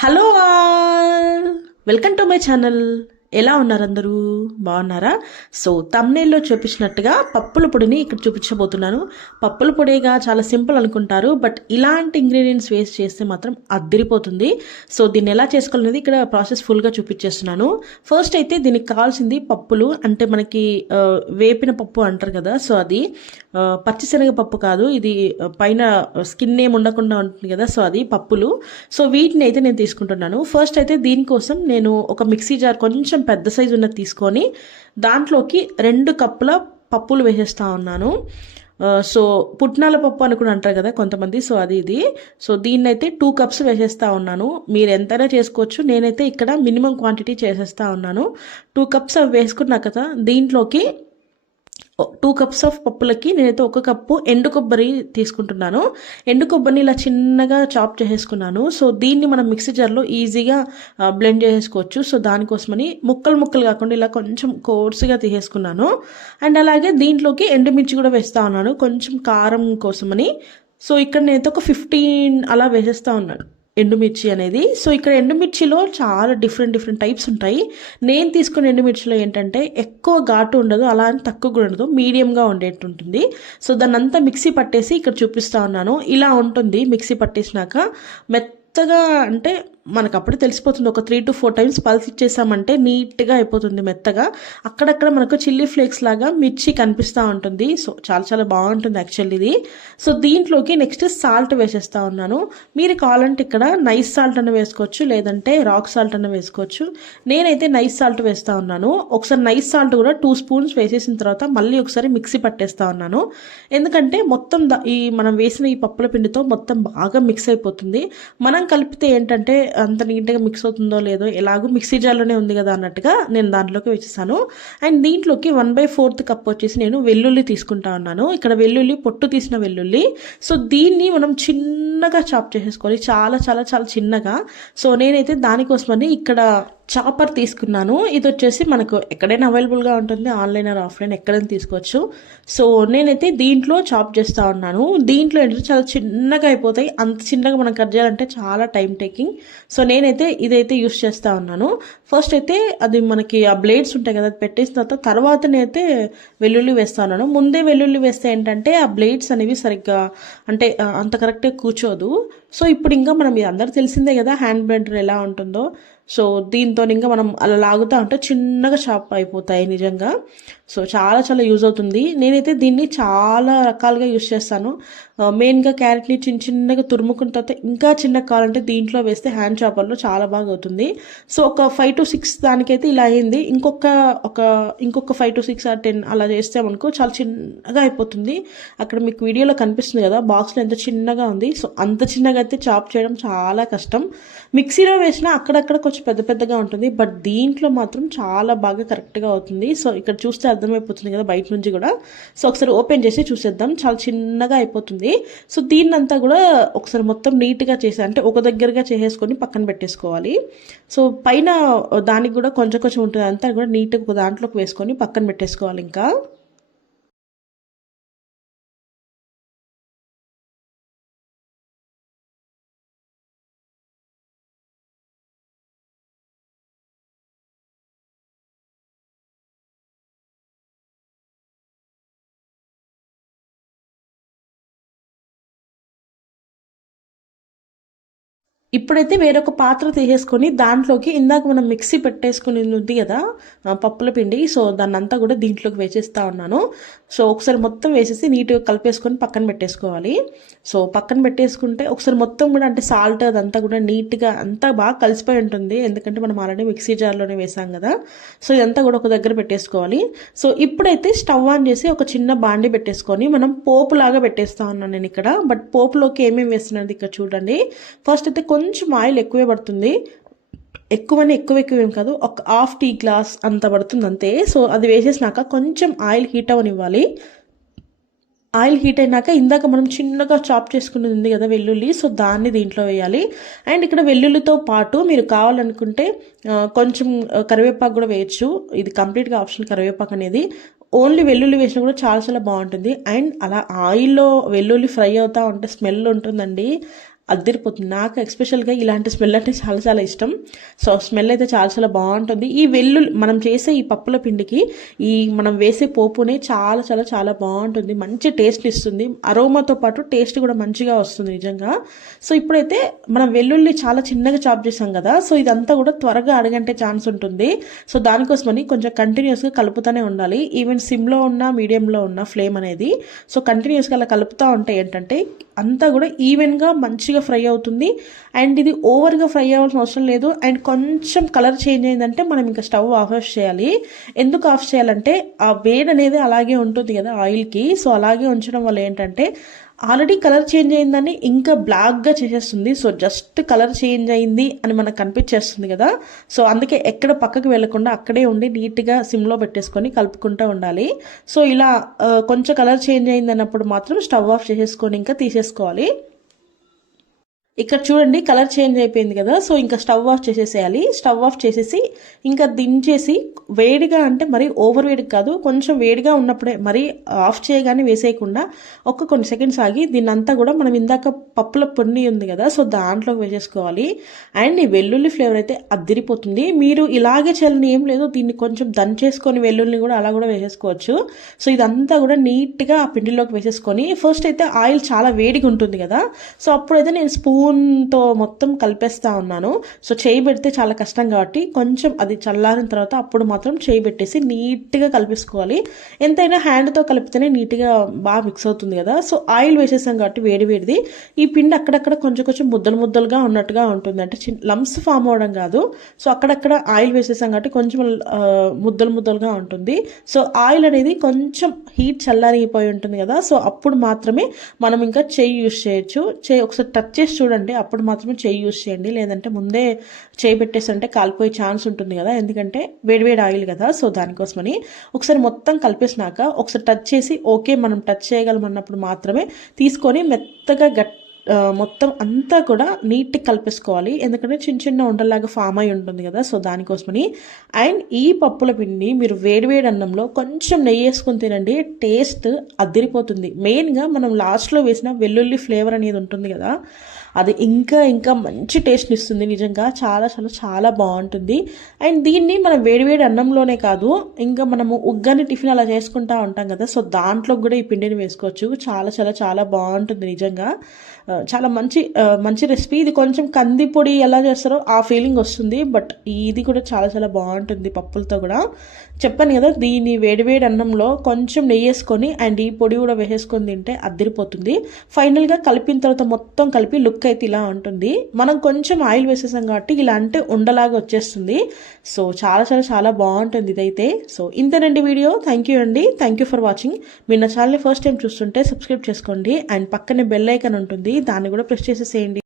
Hello all welcome to my channel ఎలా ఉన్నారు అందరూ బాగున్నారా? సో తమ్నేల్లో చూపించినట్టుగా పప్పుల పొడిని ఇక్కడ చూపించబోతున్నాను. పప్పుల పొడిగా చాలా సింపుల్ అనుకుంటారు బట్ ఇలాంటి ఇంగ్రీడియంట్స్ వేస్ట్ చేస్తే మాత్రం అద్దరిపోతుంది. సో దీన్ని ఎలా చేసుకోవాలనేది ఇక్కడ ప్రాసెస్ ఫుల్గా చూపించేస్తున్నాను. ఫస్ట్ అయితే దీనికి కావాల్సింది పప్పులు అంటే మనకి వేపిన పప్పు అంటారు కదా సో అది పచ్చిశనగ పప్పు కాదు ఇది పైన స్కిన్ ఏం ఉండకుండా ఉంటుంది కదా సో అది పప్పులు. సో వీటిని అయితే నేను తీసుకుంటున్నాను. ఫస్ట్ అయితే దీనికోసం నేను ఒక మిక్సీ జార్ కొంచెం పెద్ద సైజు ఉన్నది తీసుకొని దాంట్లోకి రెండు కప్పుల పప్పులు వేసేస్తా ఉన్నాను. సో పుట్నాల పప్పు అని కూడా అంటారు కదా కొంతమంది సో అది ఇది. సో దీన్నైతే టూ కప్స్ వేసేస్తా ఉన్నాను. మీరు ఎంతైనా చేసుకోవచ్చు. నేనైతే ఇక్కడ మినిమం క్వాంటిటీ చేసేస్తా ఉన్నాను. టూ కప్స్ అవి వేసుకున్నా కదా దీంట్లోకి టూ కప్స్ ఆఫ్ పప్పులకి నేనైతే ఒక కప్పు ఎండు కొబ్బరి తీసుకుంటున్నాను. ఎండు కొబ్బరిని ఇలా చిన్నగా చాప్ చేసేసుకున్నాను. సో దీన్ని మనం మిక్సీ జార్లో ఈజీగా బ్లెండ్ చేసేసుకోవచ్చు. సో దానికోసమని ముక్కలు ముక్కలు కాకుండా ఇలా కొంచెం కోర్సుగా తీసేసుకున్నాను. అండ్ అలాగే దీంట్లోకి ఎండుమిర్చి కూడా వేస్తా ఉన్నాను. కొంచెం కారం కోసమని. సో ఇక్కడ నేనైతే ఒక ఫిఫ్టీన్ అలా వేసేస్తా ఉన్నాను. ఎండుమిర్చి అనేది. సో ఇక్కడ ఎండుమిర్చిలో చాలా డిఫరెంట్ డిఫరెంట్ టైప్స్ ఉంటాయి. నేను తీసుకున్న ఎండుమిర్చిలో ఏంటంటే ఎక్కువ ఘాటు ఉండదు అలా అని తక్కువ కూడా ఉండదు. మీడియంగా ఉండేట్టు ఉంటుంది. సో దాన్ని అంతా మిక్సీ పట్టేసి ఇక్కడ చూపిస్తా ఉన్నాను. ఇలా ఉంటుంది మిక్సీ పట్టేసినాక. మెత్తగా అంటే మనకు అప్పుడు తెలిసిపోతుంది. ఒక three to four times pulse ఇచ్చేసామంటే నీట్గా అయిపోతుంది మెత్తగా. అక్కడక్కడ మనకు చిల్లీ ఫ్లేక్స్ లాగా మిర్చి కనిపిస్తూ ఉంటుంది. సో చాలా చాలా బాగుంటుంది యాక్చువల్లీ ఇది. సో దీంట్లోకి నెక్స్ట్ సాల్ట్ వేసేస్తా ఉన్నాను. మీరు కావాలంటే ఇక్కడ నైస్ సాల్ట్ అన్న వేసుకోవచ్చు లేదంటే రాక్ సాల్ట్ అన్న వేసుకోవచ్చు. నేనైతే నైస్ సాల్ట్ వేస్తా ఉన్నాను. ఒకసారి నైస్ సాల్ట్ కూడా టూ స్పూన్స్ వేసేసిన తర్వాత మళ్ళీ ఒకసారి మిక్సీ పట్టేస్తా ఉన్నాను. ఎందుకంటే మొత్తం ఈ మనం వేసిన ఈ పప్పుల పిండితో మొత్తం బాగా మిక్స్ అయిపోతుంది. మనం కలిపితే ఏంటంటే అంత నీట్గా మిక్స్ అవుతుందో లేదో ఎలాగో మిక్సీ జార్లోనే ఉంది కదా అన్నట్టుగా నేను దాంట్లోకి వేసేసాను. అండ్ దీంట్లోకి వన్ బై ఫోర్త్ కప్ వచ్చేసి నేను వెల్లుల్లి తీసుకుంటా ఉన్నాను. ఇక్కడ వెల్లుల్లి పొట్టు తీసిన వెల్లుల్లి. సో దీన్ని మనం చిన్నగా చాప్ చేసేసుకోవాలి. చాలా చాలా చాలా చిన్నగా. సో నేనైతే దానికోసమని ఇక్కడ చాపర్ తీసుకున్నాను. ఇది వచ్చేసి మనకు ఎక్కడైనా అవైలబుల్గా ఉంటుంది ఆన్లైన్ ఆర్ ఆఫ్లైన్ ఎక్కడైనా తీసుకోవచ్చు. సో నేనైతే దీంట్లో చాప్ చేస్తూ ఉన్నాను. దీంట్లో ఏంటంటే చాలా చిన్నగా అయిపోతాయి. అంత చిన్నగా మనం కట్ చేయాలంటే చాలా టైం టేకింగ్ సో నేనైతే ఇదైతే యూస్ చేస్తూ ఉన్నాను. ఫస్ట్ అయితే అది మనకి ఆ బ్లేడ్స్ ఉంటాయి కదా అది పెట్టేసిన తర్వాత తర్వాత నేనైతే వెల్లుల్లి వేస్తా ఉన్నాను. ముందే వెల్లుల్లి వేస్తే ఏంటంటే ఆ బ్లేడ్స్ అనేవి సరిగ్గా అంటే అంత కరెక్ట్గా కూర్చోదు. సో ఇప్పుడు ఇంకా మనం ఇది అందరికి తెలిసిందే కదా హ్యాండ్ బ్లెండర్ ఎలా ఉంటుందో. సో దీంతో ఇంకా మనం అలా లాగుతూ ఉంటే చిన్నగా షాప్ అయిపోతాయి నిజంగా. సో చాలా చాలా యూజ్ అవుతుంది. నేనైతే దీన్ని చాలా రకాలుగా యూజ్ చేస్తాను. మెయిన్గా క్యారెట్ని చిన్న చిన్నగా తురుముకున్న తర్వాత ఇంకా చిన్నగా కావాలంటే దీంట్లో వేస్తే హ్యాండ్ చాపర్లో చాలా బాగా అవుతుంది. సో ఒక ఫైవ్ టు సిక్స్ దానికైతే ఇలా అయింది. ఇంకొక ఒక ఇంకొక five to six or ten అలా చేస్తే చాలా చిన్నగా అయిపోతుంది. అక్కడ మీకు వీడియోలో కనిపిస్తుంది కదా బాక్స్లో ఎంత చిన్నగా ఉంది. సో అంత చిన్నగా అయితే చాప్ చేయడం చాలా కష్టం. మిక్సీలో వేసినా అక్కడక్కడ కొంచెం పెద్ద పెద్దగా ఉంటుంది. బట్ దీంట్లో మాత్రం చాలా బాగా కరెక్ట్గా అవుతుంది. సో ఇక్కడ చూస్తే అర్థమైపోతుంది కదా బయట నుంచి కూడా. సో ఒకసారి ఓపెన్ చేసి చూసేద్దాం. చాలా చిన్నగా అయిపోతుంది. సో దీన్నంతా కూడా ఒకసారి మొత్తం నీట్గా చేసి అంటే ఒక దగ్గరగా చేసేసుకొని పక్కన పెట్టేసుకోవాలి. సో పైన దానికి కూడా కొంచెం కొంచెం ఉంటుంది అంతా కూడా నీట్గా ఒక దాంట్లోకి వేసుకొని పక్కన పెట్టేసుకోవాలి ఇంకా. ఇప్పుడైతే వేరొక పాత్ర తీసేసుకొని దాంట్లోకి ఇందాక మనం మిక్సీ పెట్టేసుకుని ఉంది కదా పప్పుల పిండి. సో దాన్ని అంతా కూడా దీంట్లోకి వేసేస్తా ఉన్నాను. సో ఒకసారి మొత్తం వేసేసి నీట్గా కలిపేసుకొని పక్కన పెట్టేసుకోవాలి. సో పక్కన పెట్టేసుకుంటే ఒకసారి మొత్తం కూడా అంటే సాల్ట్ అదంతా కూడా నీట్గా అంతా బాగా కలిసిపోయి ఉంటుంది. ఎందుకంటే మనం ఆల్రెడీ మిక్సీ జార్లోనే వేసాం కదా. సో ఇదంతా కూడా ఒక దగ్గర పెట్టేసుకోవాలి. సో ఇప్పుడైతే స్టవ్ ఆన్ చేసి ఒక చిన్న బాండి పెట్టేసుకొని మనం పోపు లాగా పెట్టేస్తా ఉన్నాను నేను ఇక్కడ. బట్ పోపులోకి ఏమేమి వేస్తున్నది ఇక్కడ చూడండి. ఫస్ట్ అయితే కొంచెం ఆయిల్ ఎక్కువే పడుతుంది. ఎక్కువనే ఎక్కువ ఎక్కువ ఏం కాదు. ఒక హాఫ్ టీ గ్లాస్ అంత పడుతుంది అంతే. సో అది వేసేసినాక కొంచెం ఆయిల్ హీట్ అవనివ్వాలి ఆయిల్ హీట్ అయినాక ఇందాక మనం చిన్నగా చాప్ చేసుకున్నది ఉంది కదా వెల్లుల్లి సో దాన్ని దీంట్లో వేయాలి. అండ్ ఇక్కడ వెల్లుల్లితో పాటు మీరు కావాలనుకుంటే కొంచెం కరివేపాకు కూడా వేయచ్చు. ఇది కంప్లీట్గా ఆప్షన్ కరివేపాకు అనేది. ఓన్లీ వెల్లుల్లి వేసినా కూడా చాలా చాలా బాగుంటుంది. అండ్ అలా ఆయిల్లో వెల్లుల్లి ఫ్రై అవుతా ఉంటే స్మెల్ ఉంటుందండి. అద్దరిపోతుంది నాకు ఎక్స్పెషల్గా ఇలాంటి స్మెల్ అంటే చాలా చాలా ఇష్టం. సో స్మెల్ అయితే చాలా చాలా బాగుంటుంది. ఈ వెల్లుల్లి మనం చేసే ఈ పప్పుల పిండికి ఈ మనం వేసే పోపునే చాలా చాలా చాలా బాగుంటుంది. మంచి టేస్ట్ ఇస్తుంది. అరోమాతో పాటు టేస్ట్ కూడా మంచిగా వస్తుంది నిజంగా. సో ఇప్పుడైతే మనం వెల్లుల్లి చాలా చిన్నగా చాప్ చేసాం కదా సో ఇదంతా కూడా త్వరగా అడగంటే ఛాన్స్ ఉంటుంది. సో దానికోసమని కొంచెం కంటిన్యూస్గా కలుపుతూనే ఉండాలి. ఈవెన్ సిమ్లో ఉన్న మీడియంలో ఉన్న ఫ్లేమ్ అనేది. సో కంటిన్యూస్గా అలా కలుపుతూ ఉంటే ఏంటంటే అంతా కూడా ఈవెన్గా మంచిగా ఫ్రై అవుతుంది. అండ్ ఇది ఓవర్గా ఫ్రై అవ్వాల్సిన అవసరం లేదు. అండ్ కొంచెం కలర్ చేంజ్ అయిందంటే మనం ఇంకా స్టవ్ ఆఫ్ ఆఫ్ చేయాలి. ఎందుకు ఆఫ్ చేయాలంటే ఆ వేడి అనేది అలాగే ఉంటుంది కదా ఆయిల్కి సో అలాగే ఉంచడం వల్ల ఏంటంటే ఆల్రెడీ కలర్ చేంజ్ అయిందని ఇంకా బ్లాక్గా చేసేస్తుంది. సో జస్ట్ కలర్ చేంజ్ అయింది అని మనకు కనిపించేస్తుంది కదా. సో అందుకే ఎక్కడ పక్కకు వెళ్ళకుండా అక్కడే ఉండి నీట్గా సిమ్లో పెట్టేసుకొని కలుపుకుంటూ ఉండాలి. సో ఇలా కొంచెం కలర్ చేంజ్ అయింది అన్నప్పుడు మాత్రం స్టవ్ ఆఫ్ చేసేసుకొని ఇంకా తీసేసుకోవాలి. ఇక్కడ చూడండి కలర్ చేంజ్ అయిపోయింది కదా. సో ఇంకా స్టవ్ ఆఫ్ చేసేసేయాలి. స్టవ్ ఆఫ్ చేసేసి ఇంకా దించేసి వేడిగా అంటే మరి ఓవర్ వేడికి కాదు కొంచెం వేడిగా ఉన్నప్పుడే మరి ఆఫ్ చేయగానే వేసేయకుండా ఒక్క కొన్ని సెకండ్స్ ఆగి దీన్ని అంతా కూడా మనం ఇందాక పప్పుల పొన్ని ఉంది కదా సో దాంట్లోకి వేసేసుకోవాలి. అండ్ ఈ వెల్లుల్లి ఫ్లేవర్ అయితే అద్దిరిపోతుంది. మీరు ఇలాగే చేయాలని ఏం లేదు దీన్ని కొంచెం దంచేసుకొని వెల్లుల్లిని కూడా అలా కూడా వేసేసుకోవచ్చు. సో ఇదంతా కూడా నీట్గా ఆ పిండిలోకి వేసేసుకొని ఫస్ట్ అయితే ఆయిల్ చాలా వేడిగా ఉంటుంది కదా. సో అప్పుడైతే నేను స్పూన్ స్పూన్తో మొత్తం కలిపేస్తా ఉన్నాను. సో చేయి పెడితే చాలా కష్టం కాబట్టి కొంచెం అది చల్లారిన తర్వాత అప్పుడు మాత్రం చేయి పెట్టేసి నీట్గా కలిపేసుకోవాలి. ఎంతైనా హ్యాండ్తో కలిపితేనే నీట్గా బాగా మిక్స్ అవుతుంది కదా. సో ఆయిల్ వేసేసాం కాబట్టి వేడి వేడిది. ఈ పిండి అక్కడక్కడ కొంచెం కొంచెం ముద్దలు ముద్దలుగా ఉన్నట్టుగా ఉంటుంది. అంటే లమ్స్ ఫామ్ అవడం కాదు. సో అక్కడక్కడ ఆయిల్ వేసేసాం కాబట్టి కొంచెం ముద్దలు ముద్దలుగా ఉంటుంది. సో ఆయిల్ అనేది కొంచెం హీట్ చల్లారిపోయి ఉంటుంది కదా. సో అప్పుడు మాత్రమే మనం ఇంకా చేయి యూస్ చేయొచ్చు. చేయి ఒకసారి టచ్ చేసి చూడండి. అప్పుడు మాత్రమే చేయి యూస్ చేయండి. లేదంటే ముందే చేయి పెట్టేసంటే కాలిపోయే ఛాన్స్ ఉంటుంది కదా. ఎందుకంటే వేడివేడి ఆయిల్ కదా. సో దానికోసమని ఒకసారి మొత్తం కలిపేసినాక ఒకసారి టచ్ చేసి ఓకే మనం టచ్ చేయగలం అన్నప్పుడు మాత్రమే తీసుకొని మెత్తగా గట్ మొత్తం అంతా కూడా నీట్గా కలిపేసుకోవాలి. ఎందుకంటే చిన్న చిన్న ఉండలాగా ఫామ్ అయి ఉంటుంది కదా. సో దానికోసమని. అండ్ ఈ పప్పుల పిండి మీరు వేడివేడి అన్నంలో కొంచెం నెయ్యి వేసుకొని తినండి. టేస్ట్ అదిరిపోతుంది. మెయిన్గా మనం లాస్ట్లో వేసిన వెల్లుల్లి ఫ్లేవర్ అనేది ఉంటుంది కదా. అది ఇంకా ఇంకా మంచి టేస్ట్ ఇస్తుంది నిజంగా. చాలా చాలా చాలా బాగుంటుంది. అండ్ దీన్ని మనం వేడివేడి అన్నంలోనే కాదు ఇంకా మనము ఉగ్గని టిఫిన్ అలా చేసుకుంటా ఉంటాం కదా. సో దాంట్లో కూడా ఈ పిండిని వేసుకోవచ్చు. చాలా చాలా చాలా బాగుంటుంది నిజంగా. Uh, చాలా మంచి uh, మంచి రెసిపీ ఇది కొంచెం కంది పొడి ఎలా చేస్తారో ఆ ఫీలింగ్ వస్తుంది. బట్ ఇది కూడా చాలా చాలా బాగుంటుంది పప్పులతో కూడా. చెప్పాను కదా దీని వేడివేడి అన్నంలో కొంచెం నెయ్యి వేసుకొని అండ్ ఈ పొడి కూడా వేసేసుకొని తింటే అద్దరిపోతుంది ఫైనల్గా కలిపిన తర్వాత మొత్తం కలిపి లుక్ అయితే ఇలా ఉంటుంది. మనం కొంచెం ఆయిల్ వేసేసాం కాబట్టి ఇలా అంటే ఉండలాగా వచ్చేస్తుంది. సో చాలా చాలా చాలా బాగుంటుంది ఇదైతే. సో ఇంతేనండి వీడియో. థ్యాంక్ యూ అండి. థ్యాంక్ యూ ఫర్ వాచింగ్ మీరు నా ఛానల్ని ఫస్ట్ టైం చూస్తుంటే సబ్స్క్రైబ్ చేసుకోండి. అండ్ పక్కనే బెల్ ఐకన్ ఉంటుంది. దాన్ని కూడా ప్రెస్ చేసేసేయండి.